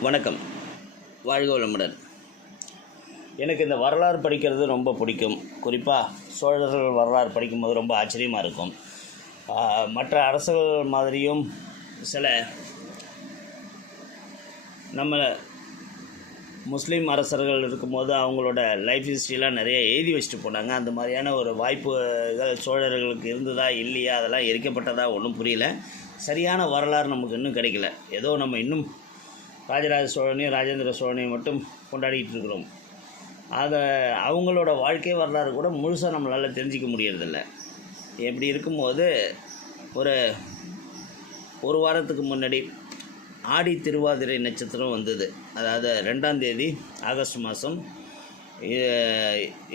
வணக்கம். வாழ்க வளமுடன். எனக்கு இந்த வரலாறு படிக்கிறது ரொம்ப பிடிக்கும். குறிப்பாக சோழர்கள் வரலாறு படிக்கும்போது ரொம்ப ஆச்சரியமாக இருக்கும். மற்ற அரசர்கள் மாதிரியும் சில நம்ம முஸ்லீம் அரசர்கள் இருக்கும்போது அவங்களோட லைஃப் ஹிஸ்ட்ரிலாம் நிறைய எழுதி வச்சுட்டு போனாங்க. அந்த மாதிரியான ஒரு வாய்ப்புகள் சோழர்களுக்கு இருந்ததா இல்லையா? அதெல்லாம் எரிக்கப்பட்டதா ஒன்றும் புரியல. சரியான வரலாறு நமக்கு இன்னும் கிடைக்கல. ஏதோ நம்ம இன்னும் ராஜராஜ சோழனையும் ராஜேந்திர சோழனையும் மட்டும் கொண்டாடிட்டு இருக்கிறோம். அதை அவங்களோட வாழ்க்கை வரலாறு கூட முழுசாக நம்மளால் தெரிஞ்சிக்க முடியறதில்ல. இப்படி இருக்கும்போது ஒரு ஒரு வாரத்துக்கு முன்னாடி ஆடி திருவாதிரை நட்சத்திரம் வந்தது. அதாவது ரெண்டாம் தேதி ஆகஸ்ட் மாதம்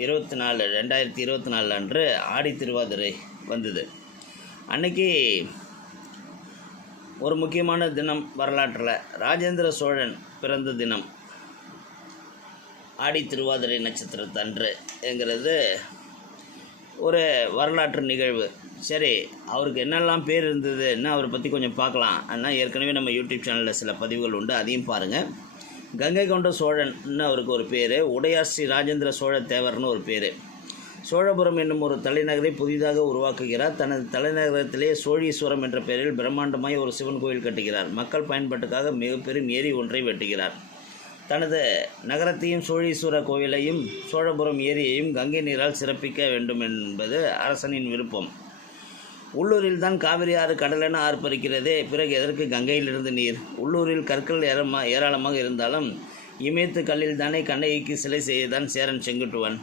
இருபத்தி நாலு ரெண்டாயிரத்தி இருபத்தி நாலு அன்று ஆடி திருவாதிரை வந்தது. அன்னைக்கு ஒரு முக்கியமான தினம் வரலாற்றில். ராஜேந்திர சோழன் பிறந்த தினம். ஆடி திருவாதிரை நட்சத்திரத்தன்று என்கிறது ஒரு வரலாற்று நிகழ்வு. சரி அவருக்கு என்னெல்லாம் பேர் இருந்ததுன்னு அவரை பற்றி கொஞ்சம் பார்க்கலாம். ஆனால் ஏற்கனவே நம்ம யூடியூப் சேனலில் சில பதிவுகள் உண்டு அதையும் பாருங்கள் கங்கை கொண்ட சோழன்னு அவருக்கு ஒரு பேர். உடையார் ஸ்ரீ ராஜேந்திர சோழ தேவர்னு ஒரு பேர். சோழபுரம் என்னும் ஒரு தலைநகரை புதிதாக உருவாக்குகிறார். தனது தலைநகரத்திலே சோழீஸ்வரம் என்ற பெயரில் பிரம்மாண்டமாய் ஒரு சிவன் கோயில் கட்டுகிறார். மக்கள் பயன்பாட்டுக்காக மிகப்பெரும் ஏரி ஒன்றை வெட்டுகிறார். தனது நகரத்தையும் சோழீஸ்வர கோவிலையும் சோழபுரம் ஏரியையும் கங்கை நீரால் சிறப்பிக்க வேண்டும் என்பது அரசனின் விருப்பம். உள்ளூரில் தான் காவிரி ஆறு கடலென ஆர்ப்பரிக்கிறதே பிறகு எதற்கு கங்கையிலிருந்து நீர்? உள்ளூரில் கற்கள் ஏறமா ஏராளமாக இருந்தாலும் இமயத்து கல்லில் தானே கண்ணகிக்கு சிலை செய்யதான் சேரன் செங்குட்டுவன்.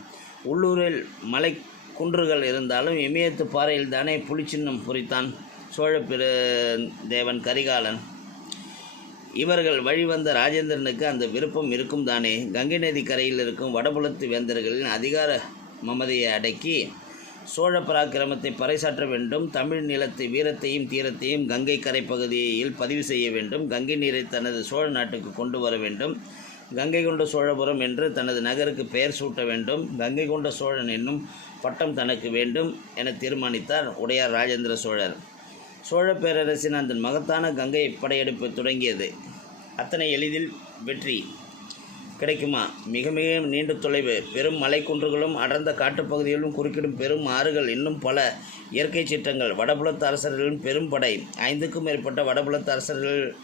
உள்ளூரில் மலை குன்றுகள் இருந்தாலும் இமயத்து பாறையில் தானே புலிச்சின்னம் பொறித்தான் சோழ பெரு தேவன் கரிகாலன். இவர்கள் வழிவந்த ராஜேந்திரனுக்கு அந்த விருப்பம் இருக்கும் தானே. கங்கை நதி கரையில் இருக்கும் வடபுலத்து வேந்தர்களின் அதிகார மமதையை அடக்கி சோழ பராக்கிரமத்தை பறைசாற்ற வேண்டும். தமிழ் நிலத்தை வீரத்தையும் தீரத்தையும் கங்கை கரை பகுதியில் பதிவு செய்ய வேண்டும். கங்கை நீரை தனது சோழ நாட்டுக்கு கொண்டு வர வேண்டும். கங்கை கொண்ட சோழபுரம் என்று தனது நகருக்கு பெயர் சூட்ட வேண்டும். கங்கை கொண்ட சோழன் என்னும் பட்டம் தனக்கு வேண்டும் என தீர்மானித்தார் உடையார் ராஜேந்திர சோழர். சோழ பேரரசின் அந்த மகத்தான கங்கை படையெடுப்பு தொடங்கியது. அத்தனை எளிதில் வெற்றி கிடைக்குமா? மிக மிக நீண்ட தொலைவு. பெரும் மலைக்குன்றுகளும் அடர்ந்த காட்டுப்பகுதிகளும் குறுக்கிடும் பெரும் ஆறுகள் இன்னும் பல இயற்கை சீற்றங்கள். வடபுலத்து அரசர்களின் பெரும் படை. ஐந்துக்கும் மேற்பட்ட வடபுலத்து அரசர்கள்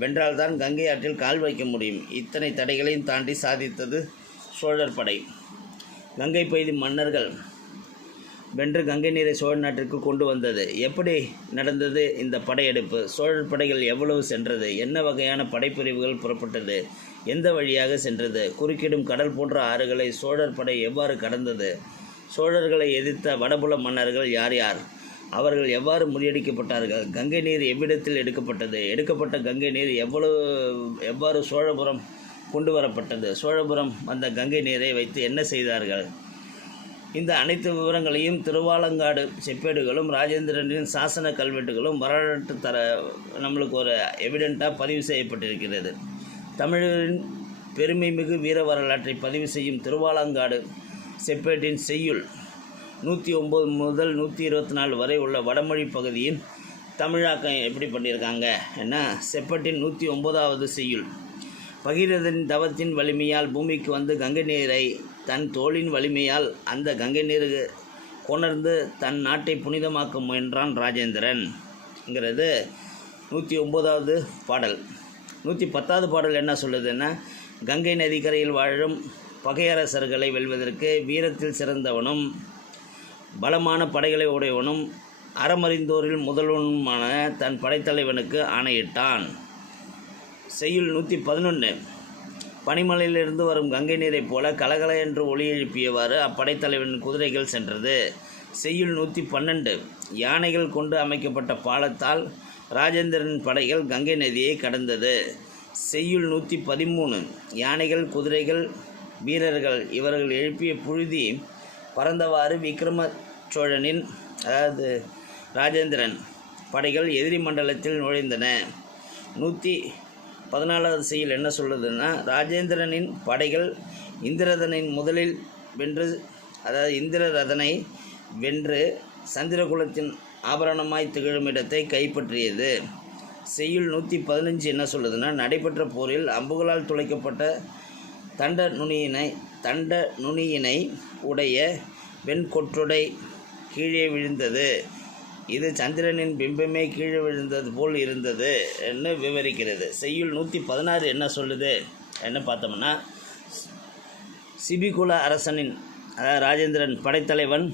வென்றால்தான் கங்கை ஆற்றில் கால் வைக்க முடியும். இத்தனை தடைகளையும் தாண்டி சாதித்தது சோழர் படை. கங்கை பெய்து மன்னர்கள் வென்று கங்கை நீரை சோழ நாட்டிற்கு கொண்டு வந்தது. எப்படி நடந்தது இந்த படையெடுப்பு? சோழர் படைகள் எவ்வளவு சென்றது? என்ன வகையான படைப்பிரிவுகள் புறப்பட்டது? எந்த வழியாக சென்றது? குறுக்கிடும் கடல் போன்ற ஆறுகளை சோழர் படை எவ்வாறு கடந்தது? சோழர்களை எதிர்த்த வடபுல மன்னர்கள் யார் யார்? அவர்கள் எவ்வாறு முறியடிக்கப்பட்டார்கள்? கங்கை நீர் எவ்விடத்தில் எடுக்கப்பட்டது? எடுக்கப்பட்ட கங்கை நீர் எவ்வளவு எவ்வாறு சோழபுரம் கொண்டு வரப்பட்டது? சோழபுரம் வந்த கங்கை நீரை வைத்து என்ன செய்தார்கள்? இந்த அனைத்து விவரங்களையும் திருவாலங்காடு செப்பேடுகளும் ராஜேந்திரனின் சாசன கல்வெட்டுகளும் வரலாற்று தர நம்மளுக்கு ஒரு எவிடெண்ட்டாக பதிவு செய்யப்பட்டிருக்கிறது. தமிழரின் பெருமைமிகு வீர வரலாற்றை பதிவு செய்யும் திருவாலங்காடு செப்பேட்டின் செய்யுள் நூற்றி ஒம்பது முதல் நூற்றி இருபத்தி நாலு வரை உள்ள வடமொழி பகுதியின் தமிழாக்கம் எப்படி பண்ணியிருக்காங்க? என்ன? செப்பட்டின் நூற்றி ஒம்பதாவது செய்யுள். பகீரதன் தவத்தின் வலிமையால் பூமிக்கு வந்து கங்கை நீரை தன் தோளின் வலிமையால் அந்த கங்கை நீர் கொணர்ந்து தன் நாட்டை புனிதமாக்க முயன்றான் ராஜேந்திரன்ங்கிறது நூற்றி ஒம்போதாவது பாடல். நூற்றி பத்தாவது பாடல் என்ன சொல்லுதுன்னா கங்கை நதிக்கரையில் வாழும் பகையரசர்களை வெல்வதற்கு வீரத்தில் சிறந்தவனும் பலமான படைகளை உடையவனும் அறமறிந்தோரில் முதல்வனுமான தன் படைத்தலைவனுக்கு ஆணையிட்டான். செய்யுள் நூற்றி பதினொன்று பனிமலையிலிருந்து வரும் கங்கை நீரைப் போல கலகல என்று ஒளி எழுப்பியவாறு அப்படைத்தலைவனின் குதிரைகள் சென்றது. செய்யுள் நூற்றி பன்னெண்டு. யானைகள் கொண்டு அமைக்கப்பட்ட பாலத்தால் ராஜேந்திரன் படைகள் கங்கை நதியை கடந்தது. செய்யுள் நூற்றி பதிமூணு யானைகள் குதிரைகள் வீரர்கள் இவர்கள் எழுப்பிய புழுதி பறந்தவாறு விக்ரம சோழனின் அதாவது ராஜேந்திரன் படைகள் எதிரி மண்டலத்தில் நுழைந்தன. நூற்றி பதினாலாவது செய்யுள் என்ன சொல்லுதுன்னா ராஜேந்திரனின் படைகள் இந்திரதனின் முதலில் வென்று அதாவது இந்திரரதனை வென்று சந்திரகுலத்தின் ஆபரணமாய் திகழும் இடத்தை கைப்பற்றியது. செய்யுள் நூற்றி பதினஞ்சு என்ன சொல்லுதுன்னா நடைபெற்ற போரில் அம்புகளால் துளைக்கப்பட்ட தண்ட நுனியினை தண்ட நுனியினை உடைய வெண்கொற்றுடை கீழே விழுந்தது. இது சந்திரனின் பிம்பமே கீழே விழுந்தது போல் இருந்தது என்று விவரிக்கிறது. செய்யுள் நூற்றி பதினாறு என்ன சொல்லுது என்ன பார்த்தோம்னா சிபிகுல அரசனின் அதாவது ராஜேந்திரன் படைத்தலைவன்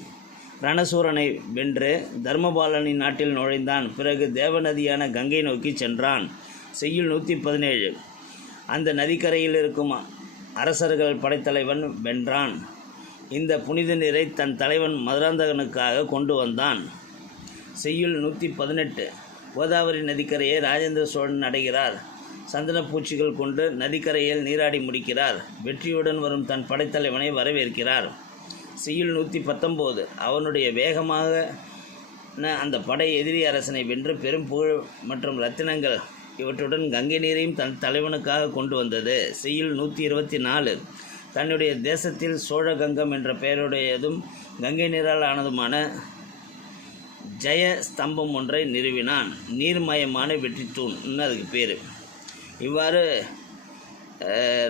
ரணசூரனை வென்று தர்மபாலனின் நாட்டில் நுழைந்தான். பிறகு தேவநதியான கங்கை நோக்கி சென்றான். செய்யுள் நூற்றி பதினேழு அந்த நதிக்கரையில் இருக்கும் அரசர்கள் படைத்தலைவன் வென்றான். இந்த புனித நீரை தன் தலைவன் மதுராந்தகனுக்காக கொண்டு வந்தான். செய்யுள் நூற்றி பதினெட்டு கோதாவரி நதிக்கரையை ராஜேந்திர சோழன் அடைகிறார். சந்தன பூச்சிகள் கொண்டு நதிக்கரையில் நீராடி முடிக்கிறார். வெற்றியுடன் வரும் தன் படைத்தலைவனை வரவேற்கிறார். செய்யுள் நூற்றி பத்தொம்போது அவனுடைய வேகமாக அந்த படை எதிரி அரசனை வென்று பெரும் புகழ் மற்றும் ரத்தினங்கள் இவற்றுடன் கங்கை நீரையும் தன் தலைவனுக்காக கொண்டு வந்தது. செய்யுள் நூற்றி இருபத்தி நாலு தன்னுடைய தேசத்தில் சோழகங்கம் என்ற பெயருடையதும் கங்கை நீரால் ஆனதுமான ஜெய ஸ்தம்பம் ஒன்றை நிறுவினான். நீர்மயமான வெற்றி தூண் அதுக்கு பேர். இவ்வாறு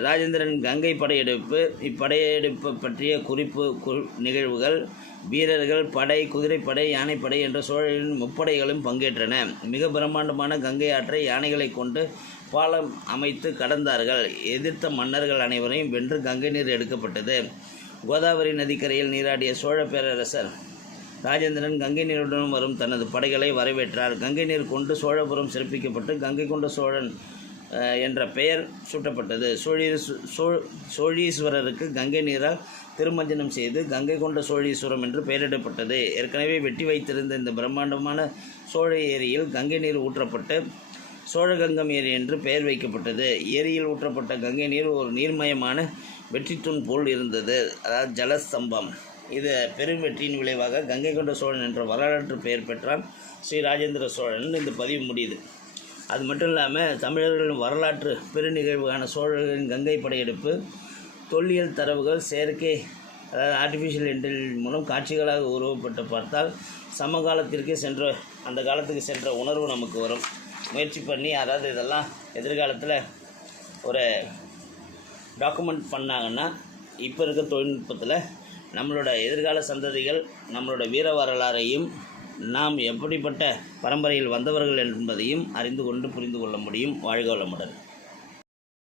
ராஜேந்திரன் கங்கை படையெடுப்பு இப்படையெடுப்பு பற்றிய குறிப்பு கு- நிகழ்வுகள் வீரர்கள் படை குதிரைப்படை யானைப்படை என்ற சோழரின் முப்படைகளும் பங்கேற்றன. மிக பிரம்மாண்டமான கங்கை ஆற்றை யானைகளை கொண்டு பாலம் அமைத்து கடந்தார்கள். எதிர்த்த மன்னர்கள் அனைவரையும் வென்று கங்கை நீர் எடுக்கப்பட்டது. கோதாவரி நதிக்கரையில் நீராடிய சோழ பேரரசர் ராஜேந்திரன் கங்கை நீருடன் வரும் தனது படைகளை வரவேற்றார். கங்கை நீர் கொண்டு சோழபுரம் சிறப்பிக்கப்பட்டு கங்கை கொண்ட சோழன் என்ற பெயர் சூட்டப்பட்டது. சோழீ சோ சோழீஸ்வரருக்கு கங்கை நீரால் திருமஞ்சனம் செய்து கங்கை கொண்ட சோழீஸ்வரம் என்று பெயரிடப்பட்டது. ஏற்கனவே வெட்டி வைத்திருந்த இந்த பிரம்மாண்டமான சோழ ஏரியில் கங்கை நீர் ஊற்றப்பட்டு சோழகங்கம் ஏரி என்று பெயர் வைக்கப்பட்டது. ஏரியில் ஊற்றப்பட்ட கங்கை நீர் ஒரு நீர்மயமான வெற்றித்தூண் போல் இருந்தது. அதாவது ஜலஸ்தம்பம். இது பெரும் வெற்றியின் விளைவாக கங்கை கொண்ட சோழன் என்ற வரலாற்று பெயர் பெற்றான் ஸ்ரீ ராஜேந்திர சோழன் இந்த பதிவு முடியுது. அது மட்டும் இல்லாமல் தமிழர்களின் வரலாற்று பெருநிகழ்வான சோழர்களின் கங்கை படையெடுப்பு தொல்லியல் தரவுகள் செயற்கை அதாவது ஆர்டிஃபிஷியல் இன்டெலிஜென்ஸ் மூலம் காட்சிகளாக உருவப்பட்டு பார்த்தால் சமகாலத்திற்கே சென்ற அந்த காலத்துக்கு சென்ற உணர்வு நமக்கு வரும். முயற்சி பண்ணி அதாவது இதெல்லாம் எதிர்காலத்தில் ஒரு டாக்குமெண்ட் பண்ணாங்கன்னா இப்போ இருக்க தொழில்நுட்பத்தில் நம்மளோட எதிர்கால சந்ததிகள் நம்மளோட வீர வரலாறையும் நாம் எப்படிப்பட்ட பரம்பரையில் வந்தவர்கள் என்பதையும் அறிந்து கொண்டு புரிந்து கொள்ள முடியும். வாழ்க வளமுடன்.